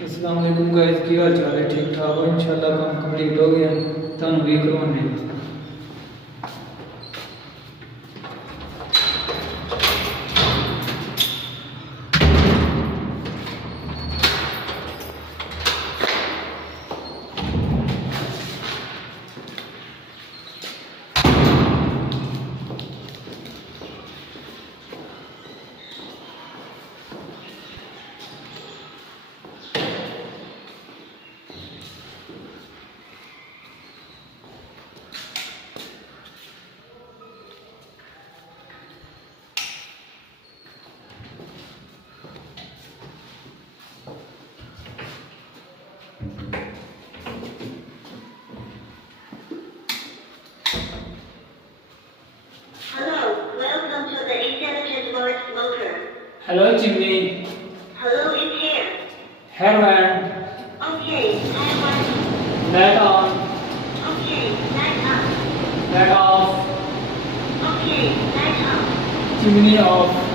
अस्सलाम वालेकुम गाइस, की हाल चाल है? ठीक ठाक हो? इंशाल्लाह काम कंप्लीट हो गया। तुहानू भी करवाने Hello, welcome to the Intelligent Voice Locker. Hello Jimmy. Hello, it's here. Heaven Okay, Taiwan. Light on, Okay, light up. Light off, Okay, light up. Chimney of.